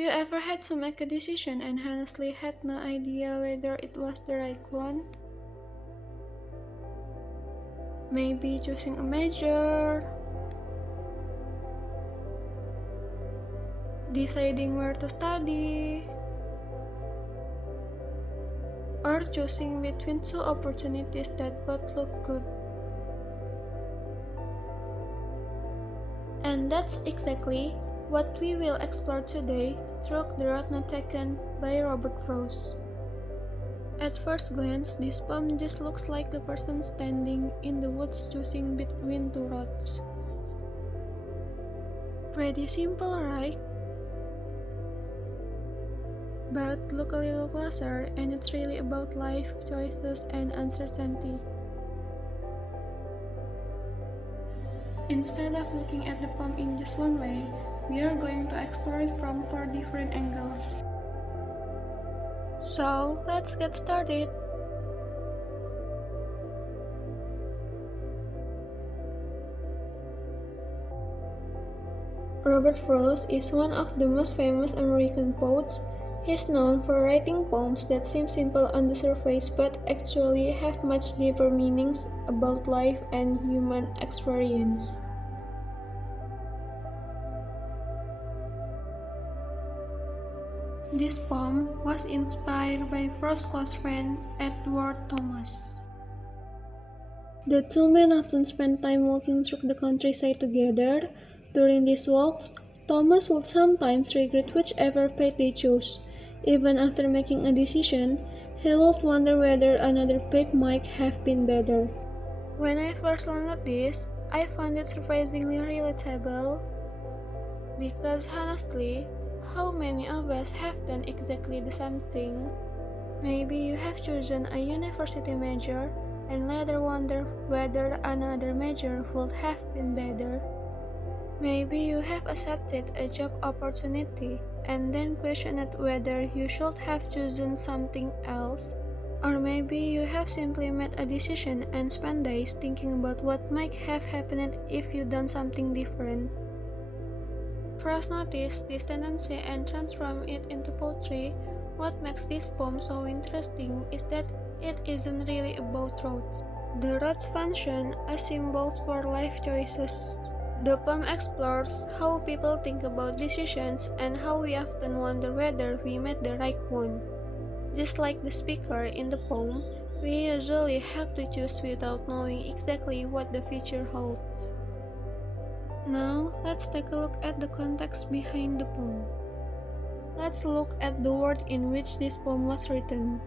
you ever had to make a decision and honestly had no idea whether it was the right one? Maybe choosing a major, deciding where to study, or choosing between two opportunities that both look good. And that's exactly what we will explore today through The Road Not Taken by Robert Frost. At first glance, this poem just looks like a person standing in the woods choosing between two roads. Pretty simple, right? But look a little closer, and it's really about life choices and uncertainty. Instead of looking at the poem in just one way, we are going to explore it from 4 different angles. So, let's get started. Robert Frost is one of the most famous American poets. He's known for writing poems that seem simple on the surface but actually have much deeper meanings about life and human experience. This poem was inspired by Frost's close friend Edward Thomas. The two men often spent time walking through the countryside together. During these walks, Thomas would sometimes regret whichever path they chose. Even after making a decision, he would wonder whether another path might have been better. When I first learned this, I found it surprisingly relatable because honestly, how many of us have done exactly the same thing? Maybe you have chosen a university major and later wonder whether another major would have been better. Maybe you have accepted a job opportunity and then questioned whether you should have chosen something else. Or maybe you have simply made a decision and spent days thinking about what might have happened if you done something different. Frost noticed this tendency and transformed it into poetry. What makes this poem so interesting is that it isn't really about roads. The roads function as symbols for life choices. The poem explores how people think about decisions and how we often wonder whether we made the right one. Just like the speaker in the poem, we usually have to choose without knowing exactly what the future holds. Now, let's take a look at the context behind the poem. Let's look at the world in which this poem was written.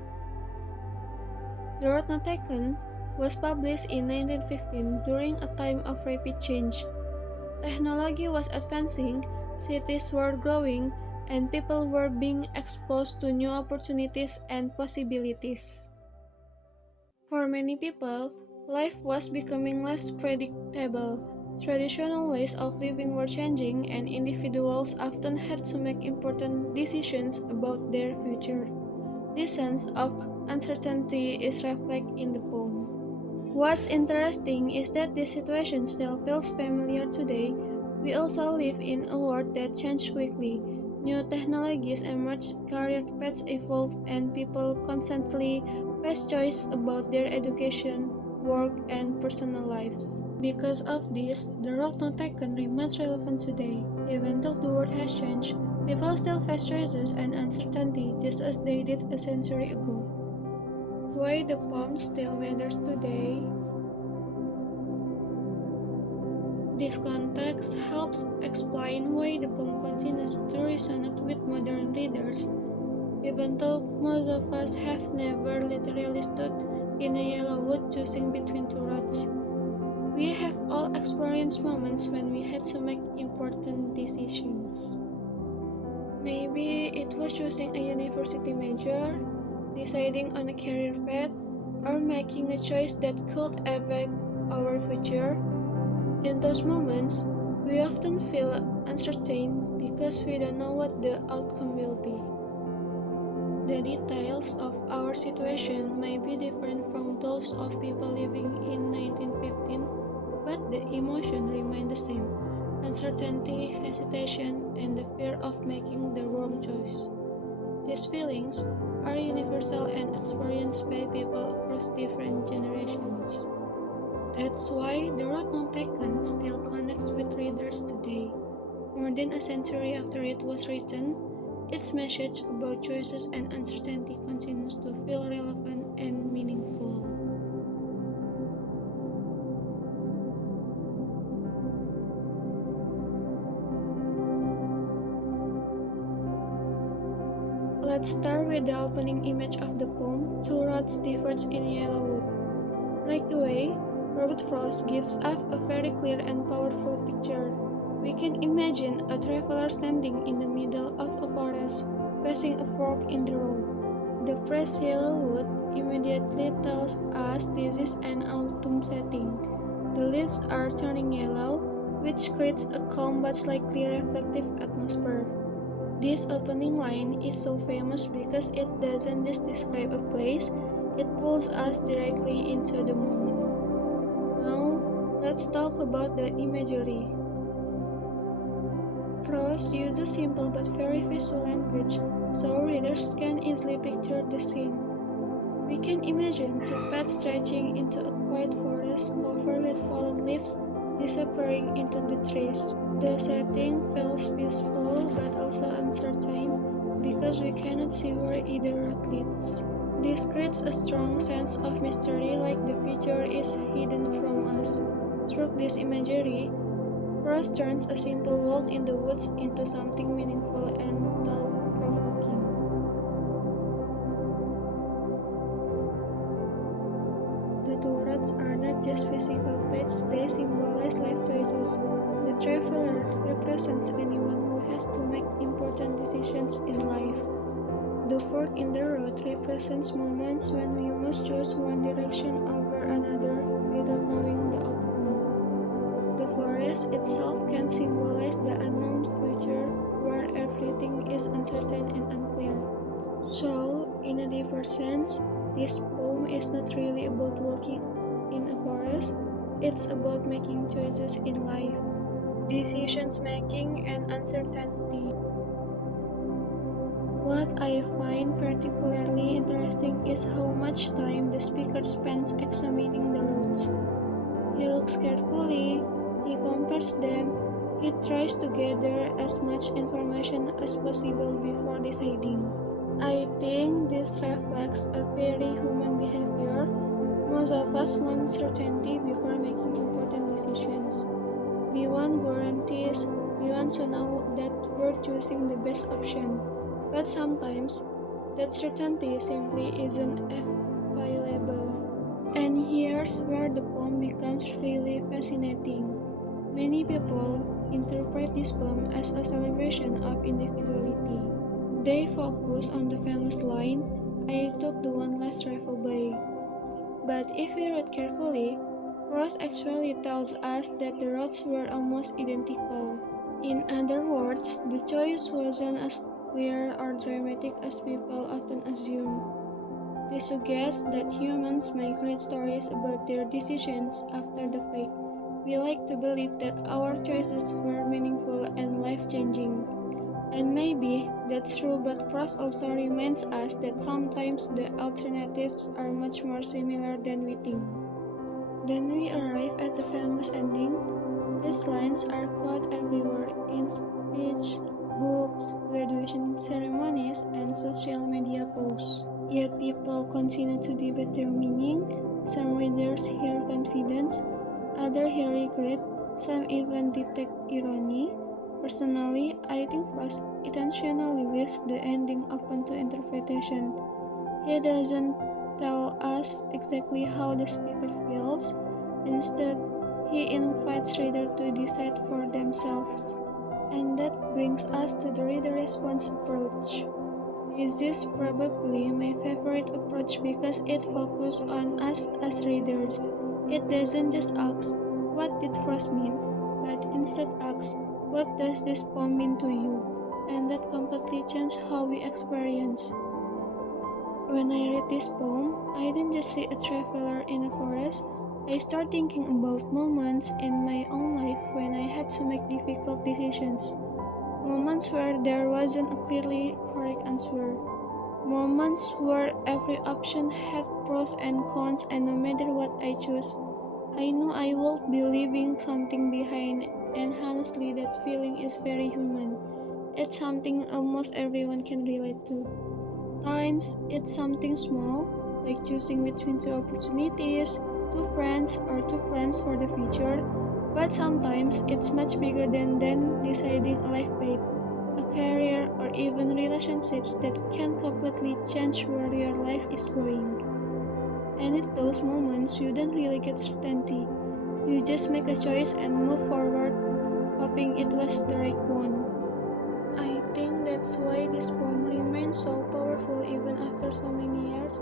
The Road Not Taken was published in 1915 during a time of rapid change. Technology was advancing, cities were growing, and people were being exposed to new opportunities and possibilities. For many people, life was becoming less predictable. Traditional ways of living were changing, and individuals often had to make important decisions about their future. This sense of uncertainty is reflected in the poem. What's interesting is that this situation still feels familiar today. We also live in a world that changes quickly. New technologies emerge, career paths evolve, and people constantly face choice about their education, work, and personal lives. Because of this, the road not taken remains relevant today. Even though the world has changed, people still face choices and uncertainty just as they did a century ago. Why the poem still matters today? This context helps explain why the poem continues to resonate with modern readers. Even though most of us have never literally stood in a yellow wood choosing between two roads, we have all experienced moments when we had to make important decisions. Maybe it was choosing a university major, deciding on a career path, or making a choice that could affect our future. In those moments, we often feel uncertain because we don't know what the outcome will be. The details of our situation may be different from those of people living in 1915, but the emotion remains the same. uncertainty, hesitation, and the fear of making the wrong choice. These feelings are universal and experienced by people across different generations. That's why The Road Not Taken still connects with readers today. More than a century after it was written, its message about choices and uncertainty continues to feel relevant and meaningful. Let's start with the opening image of the poem, Two Roads Diverge in Yellow Wood. Right away, Robert Frost gives us a very clear and powerful picture. We can imagine a traveler standing in the middle of a forest, facing a fork in the road. The phrase yellow wood immediately tells us this is an autumn setting. The leaves are turning yellow, which creates a calm but slightly reflective atmosphere. This opening line is so famous because it doesn't just describe a place, it pulls us directly into the moment. Now, let's talk about the imagery. Frost uses simple but very visual language, so readers can easily picture the scene. We can imagine two paths stretching into a quiet forest covered with fallen leaves disappearing into the trees. The setting feels peaceful but also uncertain because we cannot see where either road leads. This creates a strong sense of mystery, like the future is hidden from us. Through this imagery, Frost turns a simple walk in the woods into something meaningful and thought-provoking. The two roads are not just physical paths, they symbolize life choices. The traveler represents anyone who has to make important decisions in life. The fork in the road represents moments when we must choose one direction over another without knowing the outcome. The forest itself can symbolize the unknown future where everything is uncertain and unclear. So, in a deeper sense, this poem is not really about walking in a forest, it's about making choices in life, decisions making, and uncertainty. What I find particularly interesting is how much time the speaker spends examining the roads. He looks carefully, he compares them, he tries to gather as much information as possible before deciding. I think this reflects a very human behavior. Most of us want certainty before making important decisions. We want guarantees, we want to know that we're choosing the best option. But sometimes, that certainty simply isn't available. And here's where the poem becomes really fascinating. Many people interpret this poem as a celebration of individuality. They focus on the famous line, "I took the one less traveled by." But if we read carefully, Frost actually tells us that the roads were almost identical. In other words, the choice wasn't as clear or dramatic as people often assume. This suggests that humans may create stories about their decisions after the fact. We like to believe that our choices were meaningful and life-changing. And maybe that's true, but Frost also reminds us that sometimes the alternatives are much more similar than we think. Then we arrive at the famous ending. These lines are quoted everywhere in speech, books, graduation ceremonies, and social media posts. Yet people continue to debate their meaning. Some readers hear confidence, others hear regret, some even detect irony. Personally, I think Frost intentionally leaves the ending open to interpretation. He doesn't tell us exactly how the speaker feels. Instead, he invites readers to decide for themselves. And that brings us to the reader response approach. This is probably my favorite approach because it focuses on us as readers. It doesn't just ask, "What did Frost mean?" but instead asks, "What does this poem mean to you?" And that completely changes how we experience. When I read this poem, I didn't just see a traveler in a forest, I start thinking about moments in my own life when I had to make difficult decisions. Moments where there wasn't a clearly correct answer. Moments where every option had pros and cons, and no matter what I choose, I knew I would be leaving something behind, and honestly, that feeling is very human. It's something almost everyone can relate to. Times it's something small, like choosing between two opportunities, two friends, or two plans for the future, but sometimes it's much bigger than deciding a life path, a career, or even relationships that can completely change where your life is going. And in those moments, you don't really get certainty. You just make a choice and move forward, hoping it was the right one. I think that's why this poem remains so powerful even after so many years.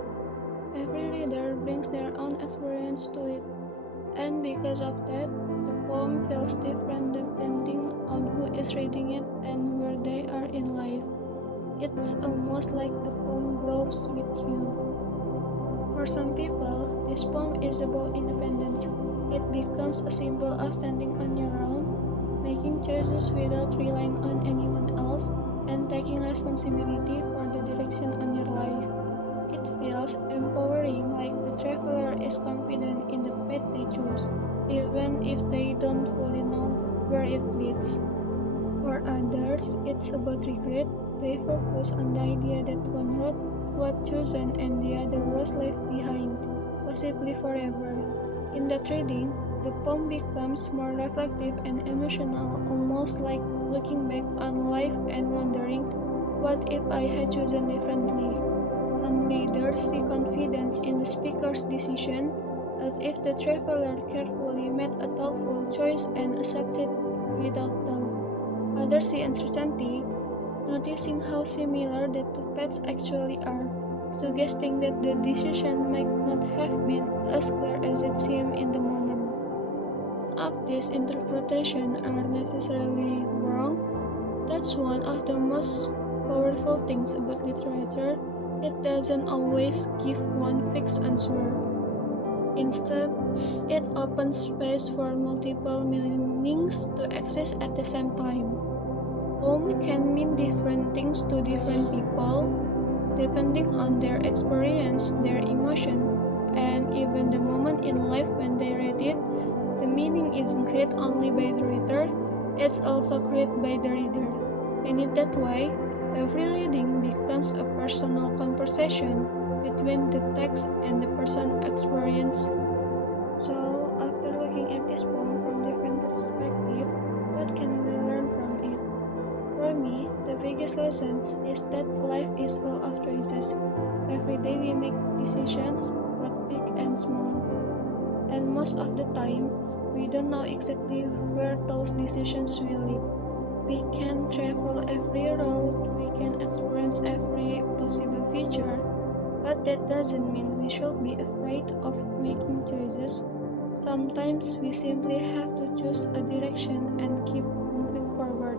Every reader brings their own experience to it, and because of that, the poem feels different depending on who is reading it and where they are in life. It's almost like the poem grows with you. For some people, this poem is about independence. It becomes a symbol of standing on your own, making choices without relying on anyone else, and taking responsibility for the direction on your life. It feels empowering, like the traveler is confident in the path they choose, even if they don't fully know where it leads. For others, it's about regret. They focus on the idea that one road was chosen and the other was left behind, possibly forever. In that reading, the poem becomes more reflective and emotional, almost like looking back on life and wondering, what if I had chosen differently? Some readers see confidence in the speaker's decision, as if the traveler carefully made a thoughtful choice and accepted without doubt. Others see uncertainty, noticing how similar the two paths actually are, suggesting that the decision might not have been as clear as it seemed in the moment. None of these interpretations are necessarily wrong. That's one of the most powerful things about literature. It doesn't always give one fixed answer. Instead, it opens space for multiple meanings to exist at the same time. Home can mean different things to different people, depending on their experience, their emotion, and even the moment in life when they read it. The meaning isn't created only by the reader, it's also created by the reader. And in that way, every reading becomes a personal conversation between the text and the person experience. So, after looking at this poem from different perspectives, what can we learn from it? For me, the biggest lesson is that life is full of choices. Every day we make decisions, both big and small. And most of the time, we don't know exactly where those decisions will lead. We can travel every road, we can experience every possible future, but that doesn't mean we should be afraid of making choices. Sometimes we simply have to choose a direction and keep moving forward.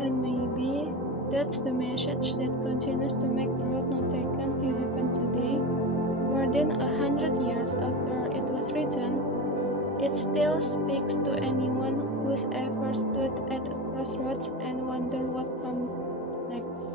And maybe that's the message that continues to make the road not taken relevant today. More than 100 years after it was written, it still speaks to anyone who's ever stood at a crossroads and wonder what comes next.